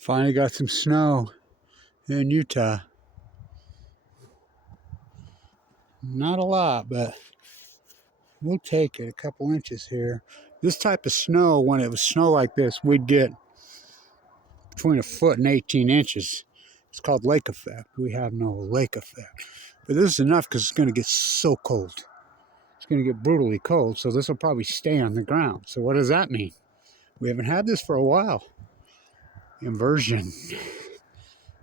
Finally got some snow in Utah. Not a lot, but we'll take it. A couple inches here. This type of snow, when it was snow like this, we'd get between a foot and 18 inches. It's called lake effect. We have no lake effect. But this is enough because it's going to get so cold. It's going to get brutally cold, so this will probably stay on the ground. So what does that mean? We haven't had this for a while. Inversion.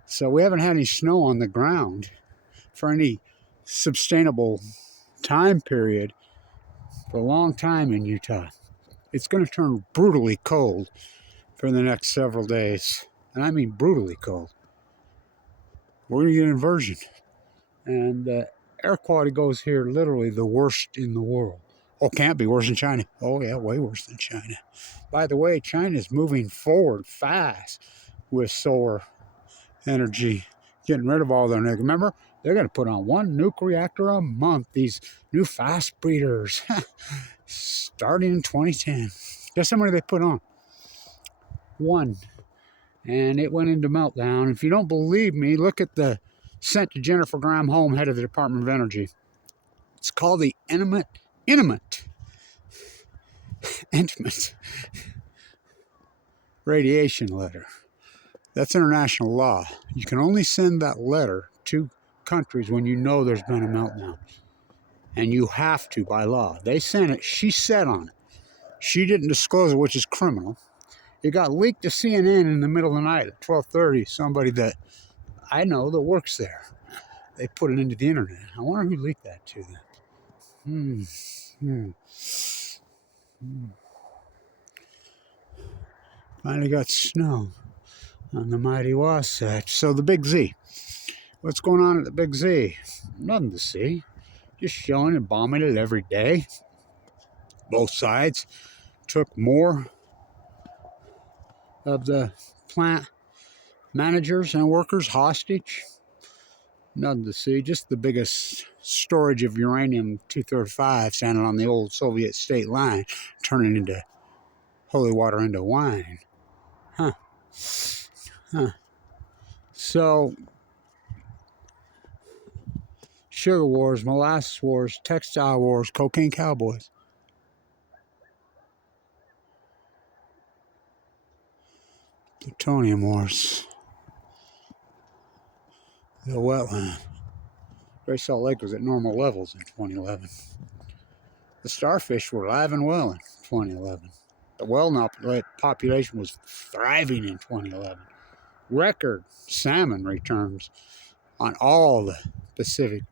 So we haven't had any snow on the ground for any sustainable time period for a long time in Utah. It's going to turn brutally cold for the next several days. And I mean brutally cold. We're going to get inversion. And air quality goes here literally the worst in the world. Oh, can't be worse than China. Oh, yeah, way worse than China. By the way, China's moving forward fast with solar energy, getting rid of all their nuke. Remember, they're going to put on one nuke reactor a month, these new fast breeders, starting in 2010. Guess how many they put on? One. And it went into meltdown. If you don't believe me, look at the sent to Jennifer Graham Home, head of the Department of Energy. It's called the intimate radiation letter. That's international law. You can only send that letter to countries when you know there's been a meltdown. And you have to by law. They sent it. She said on it. She didn't disclose it, which is criminal. It got leaked to CNN in the middle of the night at 12:30. Somebody that I know that works there. They put it into the internet. I wonder who leaked that to them. Finally got snow on the mighty Wasatch. So the Big Z. What's going on at the Big Z? Nothing to see. Just showing and bombing it every day. Both sides took more of the plant managers and workers hostage. Nothing to see. Just the biggest storage of uranium-235 standing on the old Soviet state line, turning into holy water into wine. So, sugar wars, molasses wars, textile wars, cocaine cowboys. Plutonium wars. The wetland. Great Salt Lake was at normal levels in 2011. The starfish were alive and well in 2011. The whale population was thriving in 2011. Record salmon returns on all the Pacific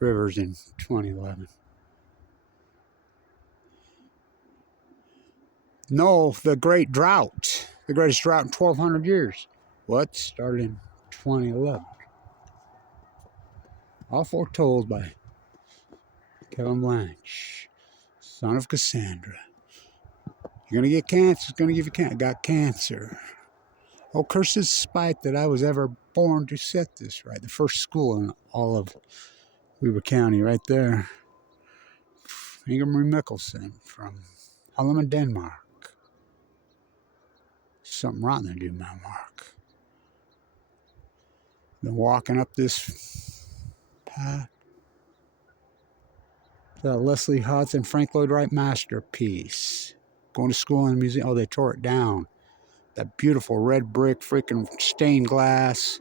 rivers in 2011. No, the great drought, the greatest drought in 1,200 years. What? Started in 2011. All foretold by Kevin Blanche, son of Cassandra. You're going to get cancer. It's going to give you cancer. Got cancer. Oh, curse his spite that I was ever born to set this right. The first school in all of Weber County right there. Ingemar Mikkelsen from Holland, Denmark. Something rotten to do, my mark. Been walking up this path. The Leslie Hudson, Frank Lloyd Wright masterpiece. Going to school in the museum. Oh, they tore it down. That beautiful red brick, freaking stained glass,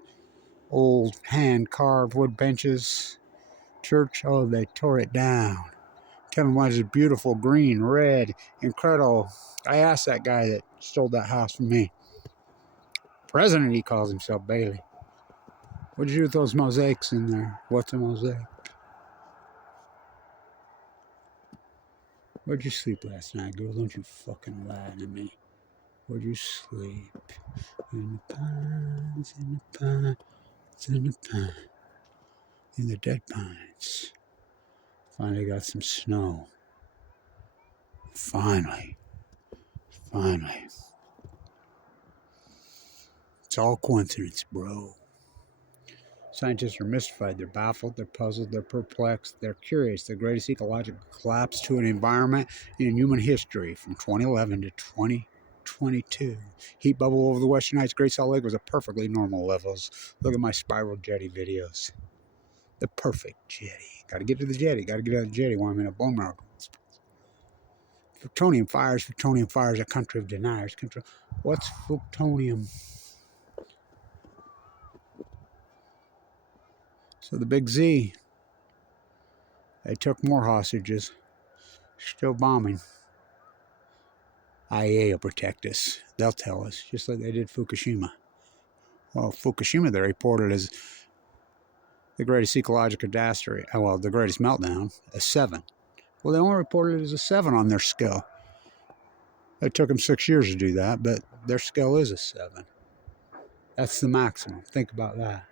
old hand-carved wood benches. Church, oh, they tore it down. Kevin Blanch's beautiful green, red, incredible. I asked that guy that stole that house from me. President, he calls himself, Bailey. What'd you do with those mosaics in there? What's a mosaic? Where'd you sleep last night, girl? Don't you fucking lie to me. Where'd you sleep? In the pines, in the pines, in the pines, in the dead pines. Finally got some snow. Finally. It's all coincidence, bro. Scientists are mystified, they're baffled, they're puzzled, they're perplexed, they're curious. The greatest ecological collapse to an environment in human history from 2011 to 2020. 22. Heat bubble over the Western Heights, Great Salt Lake was a perfectly normal levels. Look at my spiral jetty videos. The perfect jetty. Got to get to the jetty. Got to get out of the jetty while I'm in a bone marrow. Plutonium fires, a country of deniers. What's plutonium? So the big Z, they took more hostages. Still bombing. IAEA will protect us. They'll tell us, just like they did Fukushima. Well, Fukushima, they reported as the greatest ecological catastrophe, well, the greatest meltdown, a 7. Well, they only reported it as a 7 on their scale. It took them 6 years to do that, but their scale is a 7. That's the maximum. Think about that.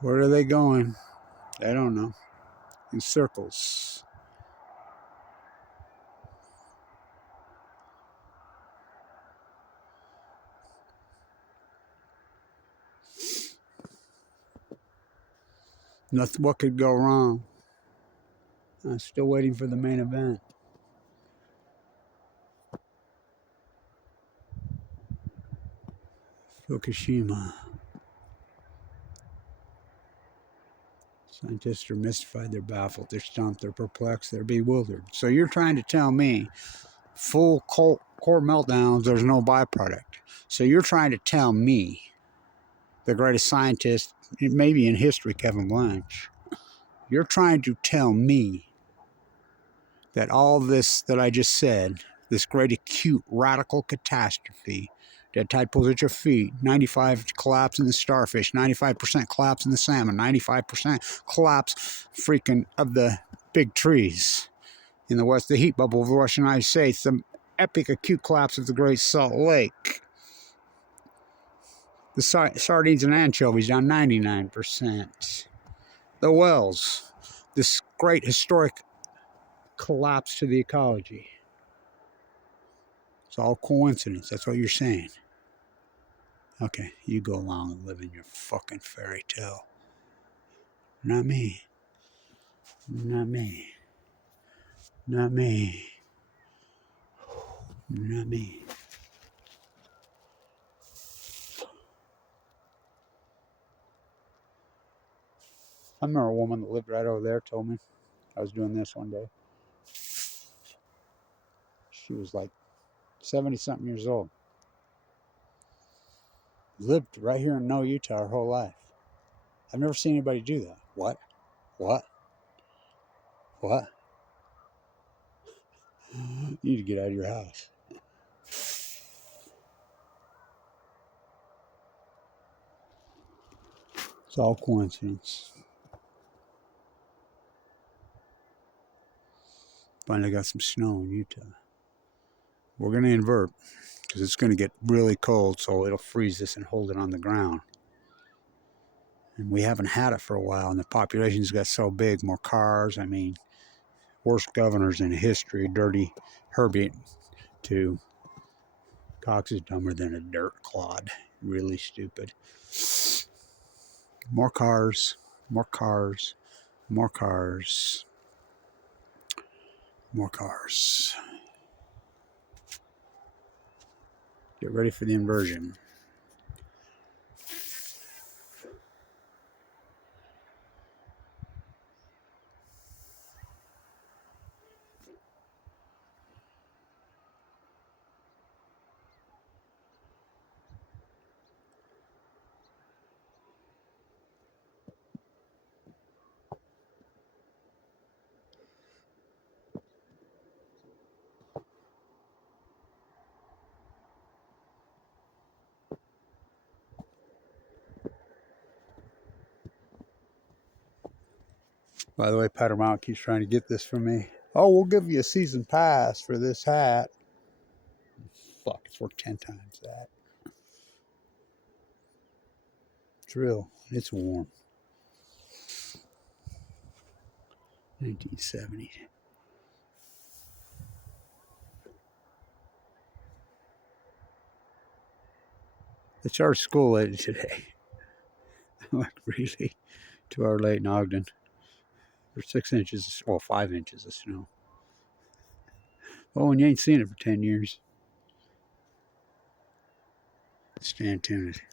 Where are they going? I don't know. In circles. Nothing. What could go wrong? I'm still waiting for the main event. Fukushima. Scientists are mystified, they're baffled, they're stumped, they're perplexed, they're bewildered. So you're trying to tell me full core meltdowns, there's no byproduct. So you're trying to tell me, the greatest scientist, maybe in history, Kevin Blanch, you're trying to tell me that all this that I just said, this great acute radical catastrophe, dead tide pulls at your feet, 95 collapse in the starfish, 95% collapse in the salmon, 95% collapse freaking of the big trees in the west, the heat bubble of the Western United States, the epic acute collapse of the Great Salt Lake, the sardines and anchovies down 99%, the wells, this great historic collapse to the ecology. It's all coincidence. That's what you're saying. Okay, you go along and live in your fucking fairy tale. Not me. Not me. Not me. Not me. I remember a woman that lived right over there told me I was doing this one day. She was like 70-something years old. Lived right here in sNOw, Utah her whole life. I've never seen anybody do that. What? What? What? You need to get out of your house. It's all coincidence. Finally got some snow in Utah. We're going to invert because it's going to get really cold, so it'll freeze this and hold it on the ground. And we haven't had it for a while, and the population's got so big, more cars. I mean, worst governors in history. Dirty Herbie to Cox is dumber than a dirt clod. Really stupid. More cars, more cars, more cars, more cars. Get ready for the inversion. By the way, Powder Mountain keeps trying to get this from me. Oh, we'll give you a season pass for this hat. Fuck, it's worth 10 times that. It's real. It's warm. 1970. It's our school lady today. Like really, 2 hour late in Ogden. There's 6 inches, well, 5 inches of snow. Oh, and you ain't seen it for 10 years. Stand tuned.